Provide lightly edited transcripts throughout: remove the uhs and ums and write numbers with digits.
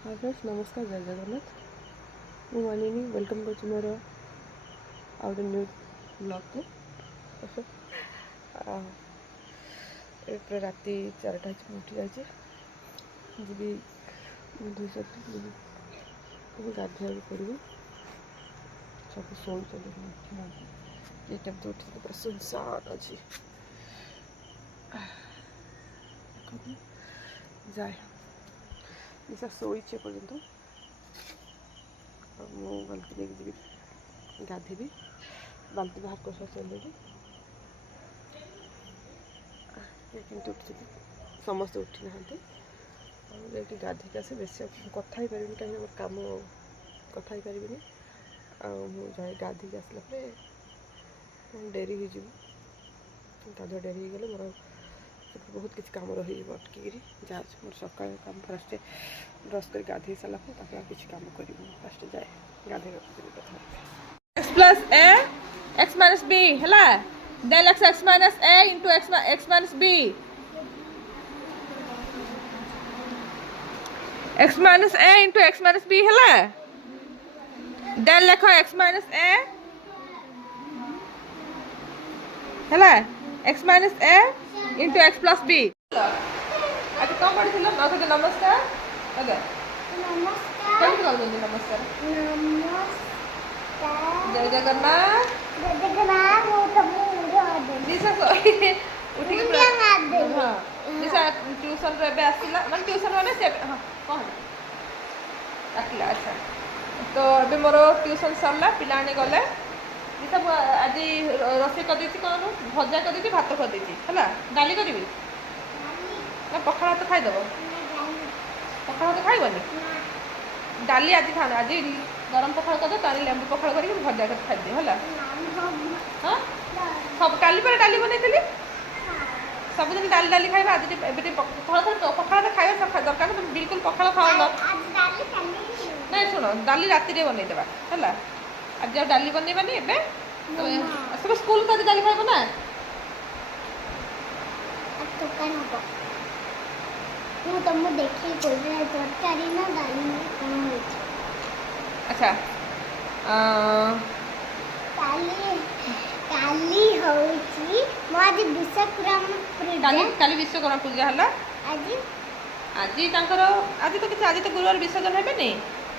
Hi friends नमस्कार जय जगन्नाथ मु मानिनी वेलकम कर मोर आउट न्यू ब्लॉग को पूरा राति 4टा उठी जाए जी जी गाधोया पड़ो सब शोल ये तो उठी पूरा सुनसान अच्छी जाए निशा शोचे पर्यटन मु बाल्कनी जी गाधेबी बाल्टी बाहर कर चलि कितु उठी समस्त उठी ना गाधिक आसे बेस कथा पारि कहीं कम कथा पारि जाए गाधिक आसला डेरी हो गाधुआ डेरी हो गले मोर बहुत किसी कम रही अटकिक जा मोर सका कम फास्ट ब्रश कर गाधे सारा किसी कम कर फास्ट जाए गाधे x plus a x minus b hela del x minus a into x minus b x minus a into x minus b hela del lekho x minus a hela x minus a into x plus b आज कौन पढ़ी थी ना तो नमस्कार okay नमस्कार केमती कहते नमस्कार जय जगन्नाथ दिशा उठी हाँ दिशा ट्यूशन रे बे आसिला माने ट्यूशन माने से हां कौन आखिला अच्छा तो अबे मोर ट्यूशन सरला पिलाने गले दिशा आज रोसे कर देती कौन भजा कर देती भात कर देती हैला डाली करबी ना पखाड़ा तो खाई दबो पखाड़ा तो खाइबनी डाली आज खाना आज गरम पखाड़ कर तारी लेंबू पखाड़ करके भजा कर खाई दे हला हां सब काली पर डाली बनेइतली सब दिन डाली डाली खाइबा आज एबे थोड़ा थोड़ा पखाड़ तो खाइबा सब दरकार तुम बिल्कुल पखाड़ खाओ ना आज डाली खाली नहीं सुनो डाली राती रे बनै देबा हला आज जब डाली बनेबानी एबे सब स्कूल का डाली खाइबो ना तो कान हो ମୁଁ ତମକୁ ଦେଖି କହିବି ତରକାରୀ ନା ଡାଲି କ'ଣ ହେଇଛି अच्छा କାଲି କାଲି ହେଉଛି ମୁଁ ଆଜି ବିଶ୍ୱକର୍ମା काली काली विश्वकर्मा पूजा हला ଆଜି आज तांकर आज तो किसी आज तो गुरुवार विसर्जन हेबे नहीं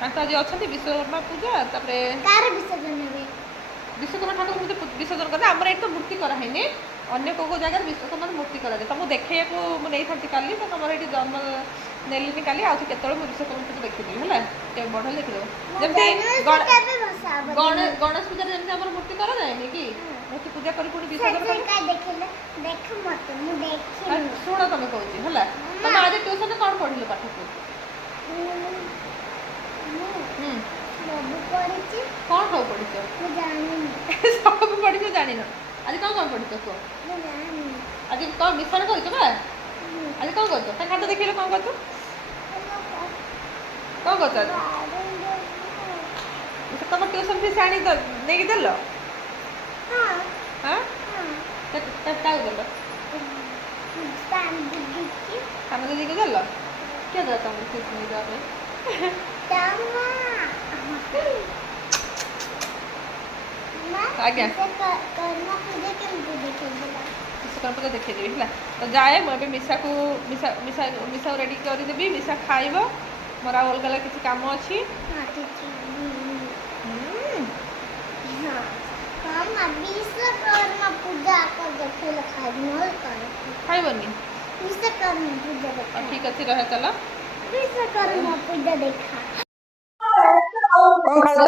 आज अच्छा विश्वकर्मा पूजा तापर କାର ବିସର୍ଜନ ହେବେ विश्वकर्मा ठाकुर मूर्ति विसर्जन करते आम ये तो मूर्ति कराइनि अन्य को जगह विश्वकर्मा मूर्ति कराए तुमको देखा मुझे नहीं था काली तो तुम ये जन्म नेली काली आज केत विश्वकर्मा पूजा देखी है बढ़िया देखिदेव जमी गणेश पूजा जमी आम मूर्ति कराए कि मूर्ति पूजा कर शुण तुम कहूँ है तुम आज ट्यूशन कौन पढ़ल पाठ को कौन सब पढ़ी सब पढ़ी जान आज कौन पढ़ी कह आज कौन मिशन कर आज कौन कर खाता देखिए कौन कर कौन कर तुम ट्यूशन फीस आनी नहीं देल हाँ देल सामने दीदी को देल क्या दे तुम फीस नहीं देवा आज्ञा विश्वकर्मा पूजा देखे देवी है तो जाए मुझे मिशा को मिशा मिशा मिशा रेडी करदेवी मिशा खाइब मोर अलग अलग किसी काम अच्छी खाइबनी ठीक अच्छे रहे चल कौन खाऊ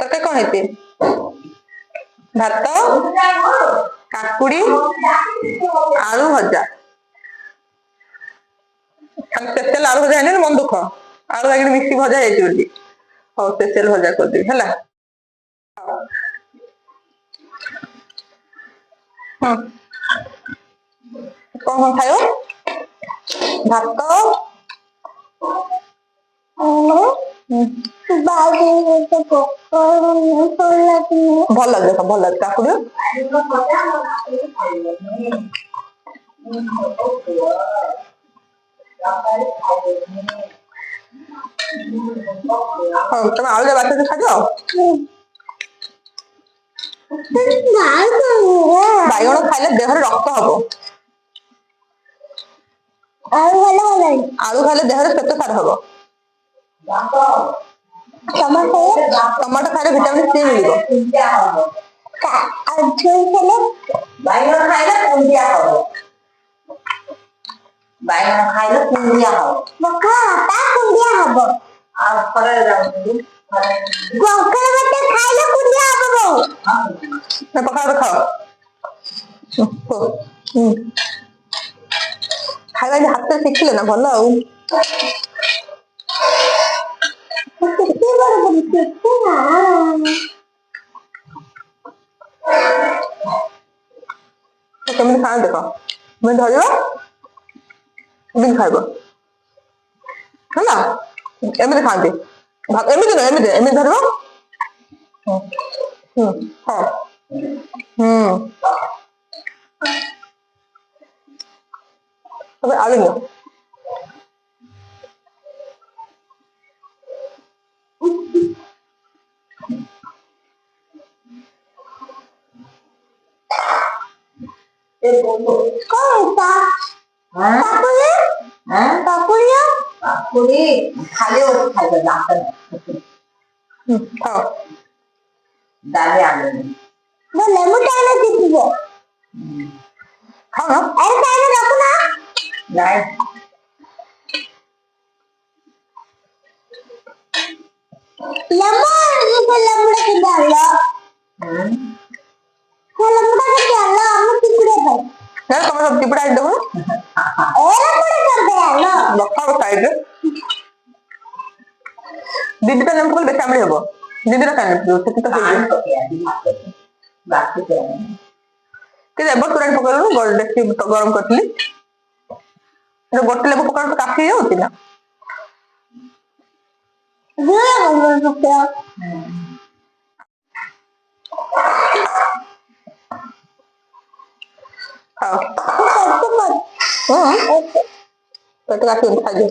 तरकारी कौन है भात काकुड़ी आलू भजा स्पेशल आलू भजा है मन दुख आलू लगे मिक्सी भजा है हाँ स्पेशल भजा कर देवी है कौन खाओ भात भल देख भल काकुड़ी ହଉ ତମେ ଆଳୁ ବାଟିକି ଖାଇଦିଅ। ବାଇଗଣ ଖାଇଲେ ଦେହରେ ରକ୍ତ ହବ। ଆଳୁ ଖାଇଲେ ଦେହରେ ଶ୍ଵେତ ସାର ହବ। ଟମାଟୋ ଖାଇଲେ ଭିଟାମିନ ସି ମିଳିବ। ବାଇଗଣ ଖାଇଲେ କୁଣ୍ଡିଆ ହବ। ବାଇଗଣ ଖାଇଲେ କୁଣ୍ଡିଆ ହବ। ଆଉ ଖରାରେ ଯାଉଛନ୍ତି। ପଖାଳ ଖାଅ। ଖାଇବା ହାତରେ ଶିଖିଲେ ନା ଭଲ ଆଉ। କେମିତି ଖାଆନ୍ତି ଦେଖ, ତୁମେ ଧରିବ ଏମିତି ଖାଇବ ହେଲା। ଏମିତି ଖାଆନ୍ତି, ଏମିତି ନୁହେଁ ଏମିତି ଏମିତି ଧରିବ। ହଁ ତମେ ଆଳୁ ନିଅ। କାକୁଡି ଖାଲି ଖାଇବେ ଦାନ୍ତ ଖାଅ। ଡାଲି ଆଣିନି। ଲେମ୍ବୁ ଟାଇମ ଚିପିବ। ଖାଅ ନାଇଁ। ତମେ ଚିପୁଡା ହେଇଦବ। ଦିଦି ତ ଲେମ୍ବୁ ବେଶୀ ଆମ୍ୱଳି ହବ। ଦିଦିର କାହିଁକି କିନ୍ତୁ ଏବେ ତୁରାଣି ପକେଇଲୁ ଦେଖି ଗରମ କରିଥିଲି। ଗୋଟେ ଲେମ୍ବୁ ପକେଇଲେ କାଫି ହେଇଯାଉଛି ନା। ପେଟ କାଟିବନି ଖାଇଦିଅ।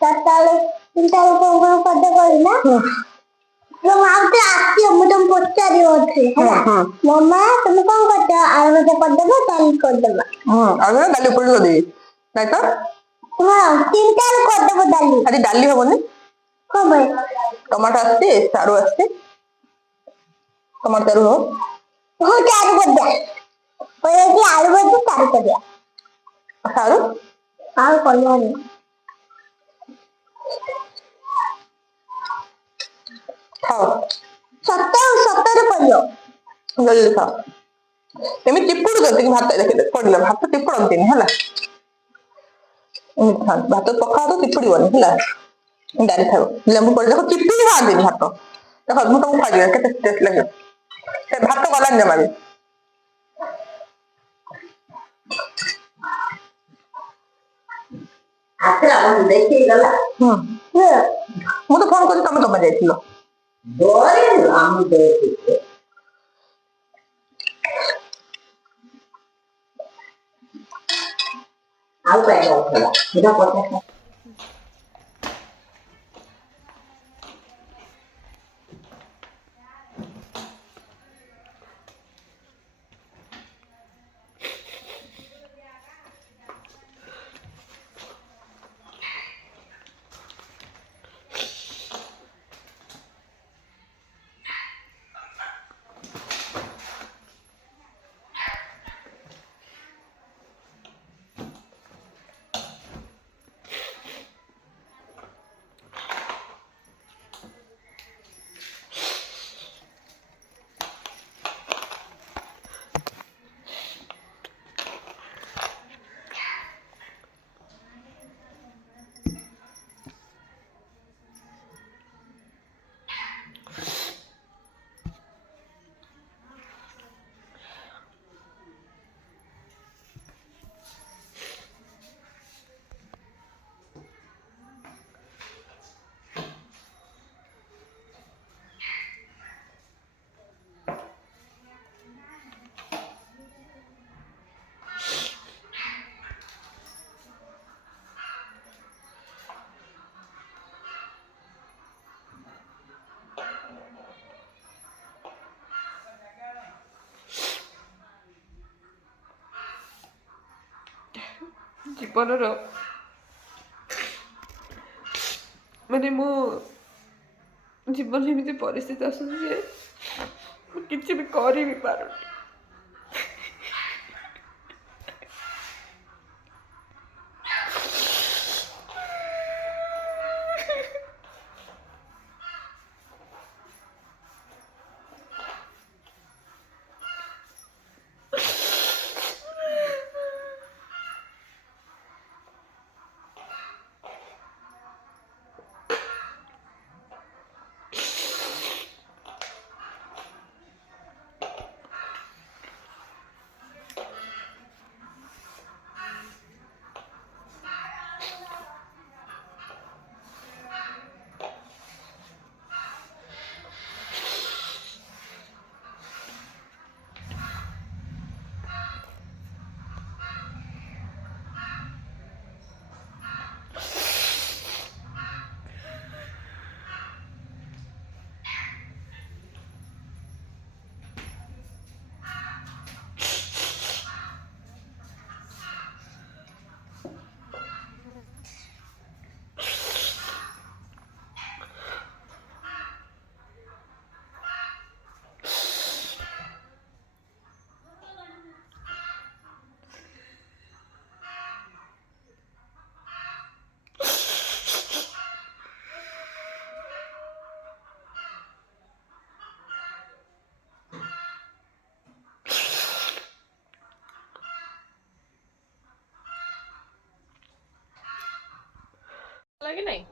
ସକାଳେ 3ଟା ବେଳକୁ କରିଦେ କହିଲା ମାଉସୀ ଆସିବ ମୁଁ ତମକୁ ପଚାରିବ ଅଛି ହେଲା। ମାମା ତମେ କଣ କରୁଛ? ଆଳୁ ଭଜା କରିଦବ ଡାଲି କରିଦବ। ଆଳୁ ଡାଲି ଉପରେ କରିଦେବି ନାଇଁ ତ। ହଁ 3ଟା ବେଳକୁ କରିଦବ ଡାଲି। ଆଜି ଡାଲି ହବନି କଣ ପାଇଁ? ଟମାଟୋ ଆସିଛି, ସାରୁ ଆସିଛି। ଟମାଟୋ ସାରୁ ହଉ। ହଁ ଚାରୁ ଭଜା ଆଳୁ ଭଜା ସାରୁ କରିବା। ସାରୁ ଆଉ କରିବନି। ଖାଅ ସତରେ କରିବ। ଜଲ୍ଦି ଖାଅ। ଏମିତି ଚିପୁଡୁଛନ୍ତି ଭାତ ପଡିଲା ଭାତ ଚିପୁଡନ୍ତିନି ହେଲା। ଭାତ ପଖାଳ ତ ଚିପୁଡିବନି ହେଲା। ଡାଲି ଖାଇବ ଲେମ୍ବୁ ପଡି ଦେଖ ଚିପୁଡି ଖାଆନ୍ତିନି ଭାତ। ଦେଖ ମୁଁ ତମକୁ ଖାଇଦିଏ କେତେ ଟେଷ୍ଟ ଲାଗିବ। ସେ ଭାତ ଗଲାନି ଜମା ବି। ଆସିଲା ଦେଖିକି ଗଲା। ମୁଁ ତ ଫୋନ କରିଛି ତମେ କଣ ପାଇଁ ଯାଇଥିଲ? ଆଉ ଜୀବନର ମାନେ ମୋ ଜୀବନରେ ଏମିତି ପରିସ୍ଥିତି ଆସୁଛି ଯେ ମୁଁ କିଛି ବି କରି ବି ପାରୁନି। ଲାଗେ ନାଇଁ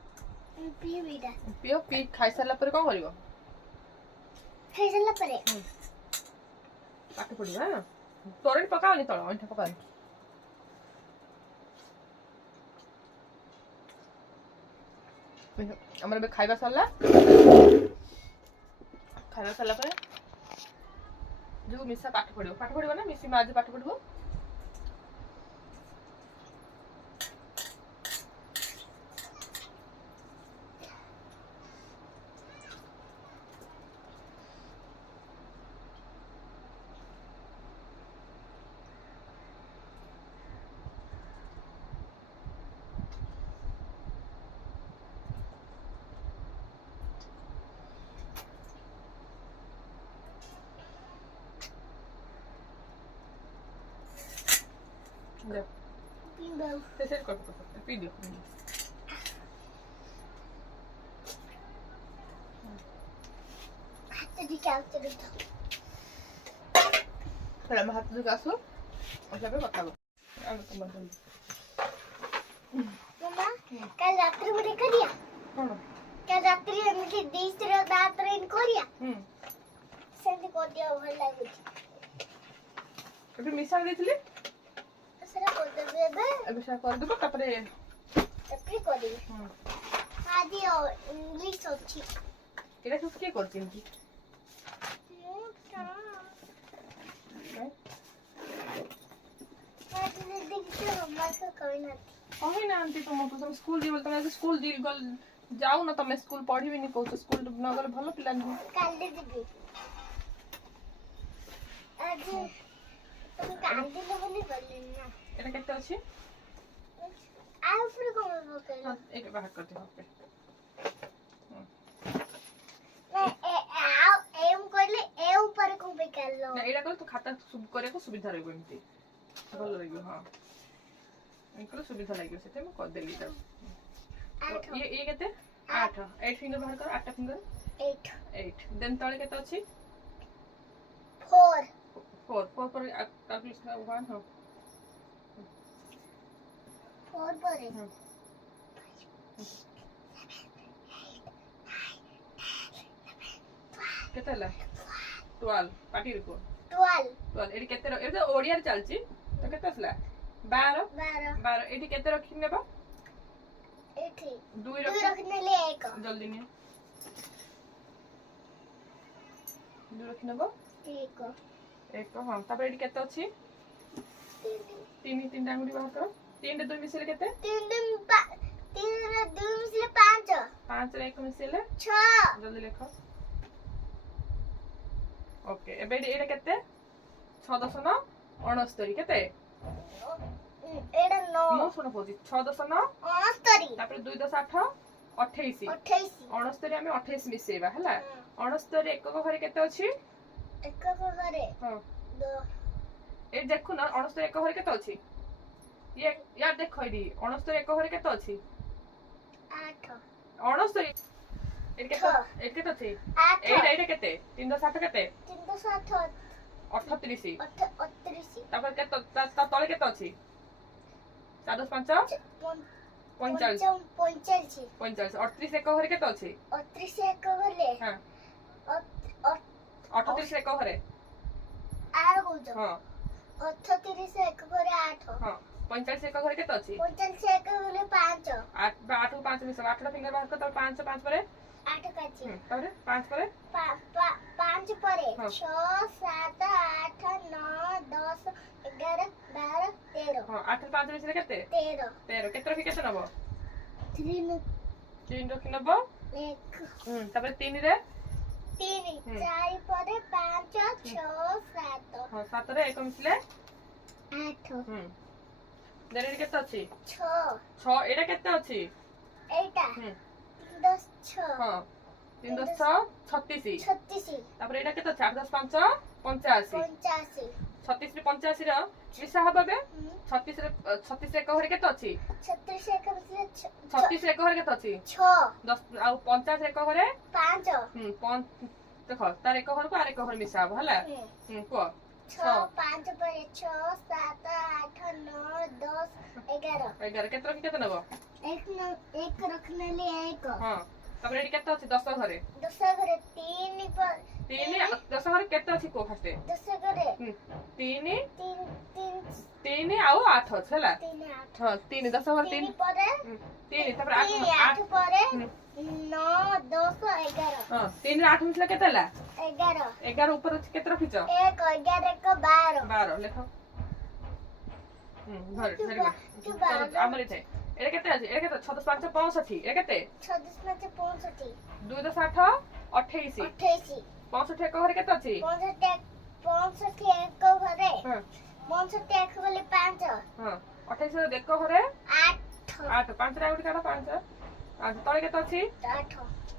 ପିଇବିଟା ପିଅ। ପିଇ ଖାଇସାରିଲା ପରେ କ'ଣ କରିବ? ଖାଇସାରିଲା ପରେ ପାଠ ପଢିବା। ତୋରାଣି ପକାଅନି, ତଳ ଅଇଁଠା ପକାଅନି। ଆମର ଏବେ ଖାଇବା ସରିଲା। ଖାଇବା ସରିଲା ପରେ ଯୋଉ ମିଶା ପାଠ ପଢିବ। ପାଠ ପଢିବ ନା ମିଶି ମା ଆଜି ପାଠ ପଢିବ। ପିଇ ଦିଅ। ଆମେ ହାତ ଧୋଇକି ଆସୁ। କଥା ହବ। କାଲି ରାତିରେ ଗୋଟେ କରିବା। କ'ଣ? କାଲି ରାତିରେ ଏମିତି ଡିସ୍ର ଦାঁତରେ କରିବା। ସେମିତି କରିଦିଅ, ଭଲ ଲାଗୁଛି। ଏବେ ମିଶାଇ ଦେଇଥିଲି। ସେଟା କରିଦେବି ଏବେ ସେଟା କରିଦେବ। ତାପରେ କରିବି। ଆଜି ଇଂଲିଶ ଅଛି। ଏଇଟା ସବୁ କିଏ କରୁଛି ଏମିତି? କହିନାହାନ୍ତି ତୁମକୁ। ତମେ ସ୍କୁଲ ଯିବ। ତମେ ଆଜି ସ୍କୁଲ ଯାଉନ। ତମେ ସ୍କୁଲ ପଢିବିନି କହୁଛ। ସ୍କୁଲ ନ ଗଲେ ଭଲ ପିଲା ନୁହଁ। କାଲି ଯିବି। ଆଜି ତମେ କାନ୍ଦିଲ ବୋଲି ଗଲିନି ନା। ଏଇଟା କେତେ ଅଛି? ଆଉ ଉପରେ କଣ ପକେଇଲ? ଏଇଟା ବାହାର କରିଦିଅ। ଏମ୍ କହିଲେ ଏ ଉପରେ କଣ ପକେଇଲ? ଏଇଟା କଲେ ତୁ ଖାତା କରିବାକୁ ସୁବିଧା ରହିବ। ଏମିତି ଭଲ ଲାଗିବ। ହଁ, ଏମିତି ସୁବିଧା ଲାଗିବ। ସେଥିପାଇଁ ମୁଁ କରିଦେଲି ତାକୁ। ଇଏ କେତେ? 8 ଫିଙ୍ଗର ବାହାର କର। 8ଟା ଫିଙ୍ଗର। 8 ଦେନ୍ ତଳେ କେତେ ଅଛି? 4 4 ପରେ କ୍ୟାଲକୁଲେସନ 1। ହଁ, 4 ପରେ କେତେ ହେଲା? 12। ପାଟିରେ କୁହ। 12 ଏଠି କେତେ? ଏବେ ତ ଓଡିଆରେ ଚାଲିଛି। ତ କେତେ ଆସିଲା? 12। ଏଠି କେତେ ରଖି ନେବା? ଏଠି 2 ରଖିନେଲେ 1। ଜଲ୍ଦି ନିଅ। 2 ରଖି ନେବ। 1। ହଁ, ତାପରେ ଏଠି କେତେ ଅଛି? 3 ଆଙ୍ଗୁଠି ବାହାର କର। 3 ରେ 2 ମିଶିଲେ କେତେ? 3 ରେ 2 ମିଶିଲେ 5। 5 ରେ 1 ମିଶିଲେ 6। ଜଲ୍ଦି ଲେଖ। ଓକେ, ଏବେ ଏଇଟା କେତେ? 6 × 9 = 69। କେତେ? ଏଇଟା 9 ମୁଁ ଶୁଣ କହୁଛି 6 10 9 69 ତାପରେ 2 10 8 28 28 69 ଆମେ 28 ମିଶେଇବା ହେଲା 69 ଏକକ ଘରେ କେତେ ଅଛି ଏକକ ଘରେ ହଁ ଦ- ଏ ଦେଖୁନ 69 ଏକ ଘରେ କେତେ ଅଛି ଇଏ ୟାର ଦେଖ ଏଇଠି 69 ଏକ ଘରେ କେତେ ଅଛି 8 69 ଏଠି କେତେ ଏଠି କେତେ ଅଛି 8 ଏଇଟା ଏଇଟା କେତେ 3 10 8 କେତେ 308 38 38 ତାପରେ କେତେ ତା ତଳେ କେତେ ଅଛି 4 10 5 45 45 45 38 ଏକ ଘରେ କେତେ ଅଛି 38 ଏକ ଘରେ ହଁ 38 ଏକ ଘରେ ଆର କହୁଛ ହଁ 38 ଏକ ଘରେ 8 ହଁ 45 ଏକ ଘରେ କେତେ ଅଛି 45 ଏକ ଘରେ 5 8 କୁ 5 ମିଶା 8 ଟା ଫିଙ୍ଗର ବାହାର କର ତାପରେ 5 5 ପରେ 8 କାଛି ତାପରେ 5 ପରେ 5 ପରେ ହଁ। 6 7 8 9 10 11 12 13 ହଁ 8 ରୁ 5 ମିଶିଲେ କେତେ 13 13 କେତେ ରଖି କେତେ ନବ 3 3 ରଖି ନବ 1 ତାପରେ 3 ରେ 3 4 ପରେ 5 6 7 ହଁ 7 ରେ 1 ମିଶିଲେ 8 ଦେରେ କେତେ ଅଛି 6 6 ଏଇଟା କେତେ ଅଛି ଏଇଟା ହୁଁ 10 6 ହଁ 3 10 6 36 36 ତାପରେ ଏଇଟା କେତେ ଅଛି 8 10 5 85 85 36 ରେ 85 ର ମିଶା ହବ ଏବେ 36 ରେ 36 ଏକ ଘରେ କେତେ ଅଛି 36 ଏକ ମିଶିଲେ 36 ଏକ ଘରେ କେତେ ଅଛି 6 10 ଆଉ 50 ଏକ ଘରେ 5 ଦେଖ ତାର ଏକ ଘରକୁ ଆର ଏକ ଘରେ ମିଶା ହବ ହେଲା କୁହ 6 5 ପରେ 6 7 8 9 10 11 11 କେତେ ରଖି କେତେ ନବ 1 ରଖିନେଲି 1 ହଁ ତାପରେ ଏଠି କେତେ ଅଛି 10 ଘରେ 10 ଘରେ 3 3 10 ଘରେ କେତେ ଅଛି କୁହ ଫାଷ୍ଟ 10 ଘରେ 3 3 3 ଆଉ 8 ଅଛି ହେଲା 3 8 ହଁ 3 10 ଘରେ 3 ପରେ 3 ତାପରେ 8 ପରେ 9 10 11 ହଁ 3 ରେ 8 ମିଶିଲେ କେତେ ହେଲା 11 11 ଉପରେ ଅଛି କେତେ ରଖିଛ 1 11 1 12 12 ଲେଖ ଧର ଧର ଆମର ଏଠି ଏଟା କେତେ ଅଛି ଏଟା କେତେ 6 5 65 ଏଟା କେତେ 36 5 65 2 10 8 28 28 65 ଏକ ଘରେ କେତେ ଅଛି 65 ଏକ ଘରେ ହଁ 65 ଏକ ଗଲେ 5 ହଁ 28 ଏକ ଘରେ 8 8 5 ରେ ଆଉ ଗୋଟେ କାଢ 5 ଆଉ ତଳେ କେତେ ଅଛି 8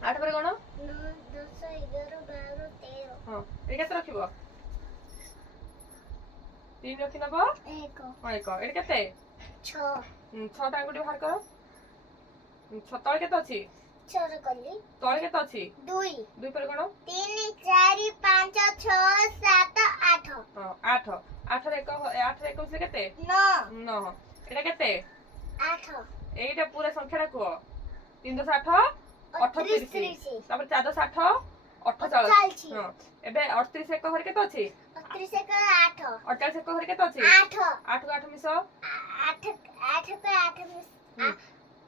8 ପରେ କଣ 9 10 11 12 13 ହଁ ଏଇ କେତେ ରଖିବ 3 ରଖି ନବ 1 ହଁ ଏକ ଏଠି କେତେ 6 6 ଟା ଆଙ୍ଗୁଠି ବାହାର କର 6 ତଳେ କେତେ ଅଛି 6 କଲି ତଳେ କେତେ ଅଛି 2 2 ପରେ କଣ 3 4 5 6 7 8 ହଁ 8 8 ରେ 1 ମିଶିଲେ କେତେ 9 9 ଏଟା କେତେ 8 ଏଇଟା ପୁରା ସଂଖ୍ୟାଟା କୁହ 3 10 8 38 ତାପରେ 4 10 8 48 ହଁ ଏବେ 38 ଏକ ଘରେ କେତେ ଅଛି 38 ଏକ 8 48 ଏକ ଘରେ କେତେ ଅଛି 8 8 କୁ 8 ମିଶ 8 8 पे 8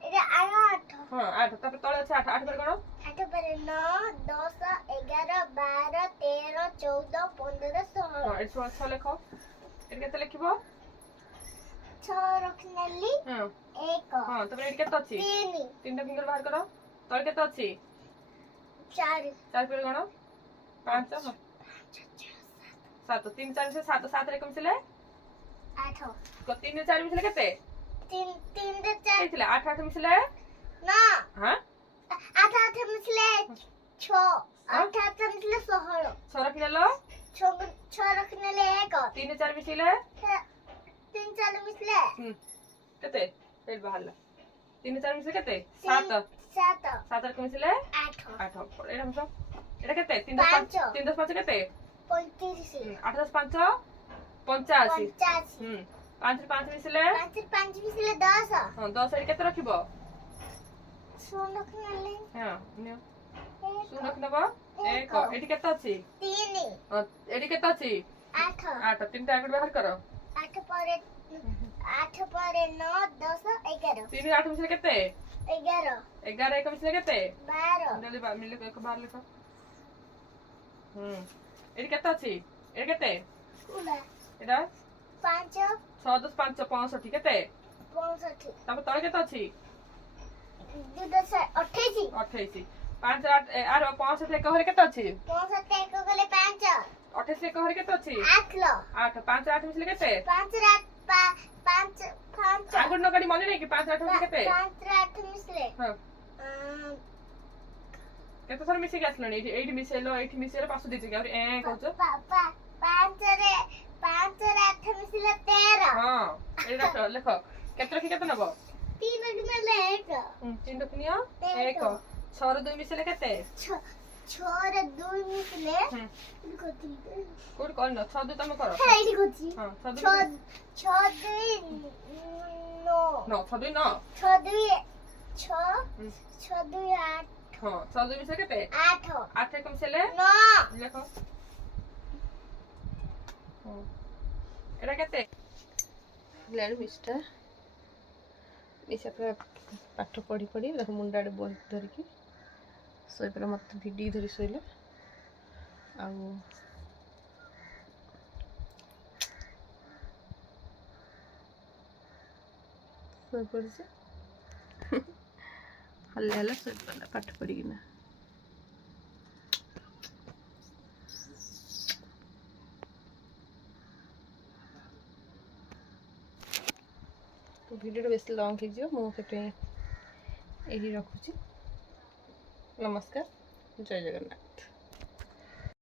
ଏଟା 8 ହଁ 8 ତାପରେ ତଳେ ଅଛି 8 8 ପରେ କଣ 8 ପରେ 9 10 11 12 13 14 15 16 ହଁ ଏଠି 6 ଲେଖ ଏଠି କେତେ ଲେଖିବ 6 ରଖିନେଲି ହଁ 1 ହଁ ତାପରେ ଏଠି କେତେ ଅଛି 3 ତିନିଟା ଫିଙ୍ଗର ବାହାର କର ତଳେ କେତେ ଅଛି 4 4 ପରେ କଣ 5 ହଁ 7 3 4 ମିଶିଲେ 7 7 ରେ ମିଶିଲେ 8 3 4 ମିଶିଲେ କେତେ 3 3 ରେ 4 ହେଇଥିଲା 8 8 ମିଶିଲେ ନା ହଁ 8 8 ମିଶିଲେ 6 8 8 ମିଶିଲେ 16 6 ରଖିନେଲ 6 ରଖିନେଲି 1 3 4 ମିଶିଲେ 3 4 ମିଶିଲେ କେତେ ଏଇଠି ବାହାରିଲା 3 4 ମିଶିଲେ କେତେ 7 7 7 ରେ ମିଶିଲେ 8 8 ଏଇଟା ମିଶ ଏଇଟା କେତେ 3 ପାଞ୍ଚ। 10 5 କେତେ 35 8 10 5 85 85 5 ରେ 5 ମିଶିଲେ 5 5 ମିଶିଲେ 10 ହଁ 10 ଏଠି କେତେ ରଖିବ 16 ରଖିନେଲି ହଁ ନିଅ 0 1 ରଖିନବ 1 ଏଠି କେତେ ଅଛି 3 ହଁ ଏଠି କେତେ ଅଛି 8 8 ତିନିଟା ଆଗରେ ବାହାର କର 8 ପରେ 9 10 11 3 8 ମିଶିଲେ କେତେ 11 11 1 ମିଶିଲେ କେତେ 12 ଜଲ୍ଦି ମିଲେ ଏକ ବାହାର ଲେଖ ଏଠି କେତେ ଅଛି ଏଠି କେତେ ଏଟା 5 6 10 5 65 କେତେ 65 ତାପରେ ତଳେ କେତେ ଅଛି 2 10 28 28 5 8 ଆର 65 ଏକ ଘରେ କେତେ ଅଛି 65 ଏକ ଗଲେ 5 28 ଏକ ଘରେ କେତେ ଅଛି 8 ଲ 8 5 8 ମିଶିଲେ କେତେ 5 ରେ ପାଞ୍ଚ ପାଞ୍ଚ ଆଙ୍ଗୁଠି ନକାଡି ମନେ ନାହିଁ କି 5 8 ମିଶି କେତେ? 5 8 ମିଶିଲେ ହଁ କେତେ ଥର ମିଶିକି ଆସିଲାଣି ଏଇଠି ମିଶେଇଲ ଏଇଠି ମିଶେଇଲ ପାସ ଦେଇଛି କି ଆହୁରି କହୁଛ? 5ରେ 8 ମିଶିଲେ 13 ହଁ ଏଇଟା ଲେଖ କେତେ ରଖି କେତେ ନବ? 3 ମିଶିଲେ 1 3 ରଖି ନିଅ 1 6 ରେ 2 ମିଶିଲେ କେତେ? 6ରେ 2 ମିଶିଲେ କୋଉଠି କରିନ 6 2 ତମେ କର ଏଇଠି କରୁଛି ହଁ 6 2 6 2 6 2 9 6 2 8 ହଁ 6 2 ମିଶିଲେ କେତେ? 8 8 ରେ ମିଶିଲେ 9 ଲେଖ ଏଟା କେତେ? ଲେଣୁ ମିଷ୍ଟା ମିଶା ପୁରା ପାଠ ପଢ଼ି ପଢ଼ି ଦେଖ ମୁଣ୍ଡ ଆଡ଼େ ବହି ଧରିକି ଶୋଇପଡ଼ିଲା ମୋତେ ଭିଡ଼ିକି ଧରି ଶୋଇଲା ଆଉ ଶୋଇପଡ଼ିছে ହଲେ ହେଲା ଶୋଇପଡ଼ିଲା ପାଠ ପଢ଼ିକିନା ତ ଭିଡ଼ିଓଟା ବେଶୀ ଲଙ୍ଗ୍ ହେଇଯିବ ମୁଁ ସେଥିପାଇଁ ଏଇଠି ରଖୁଛି ନମସ୍କାର ଜୟ ଜଗନ୍ନାଥ।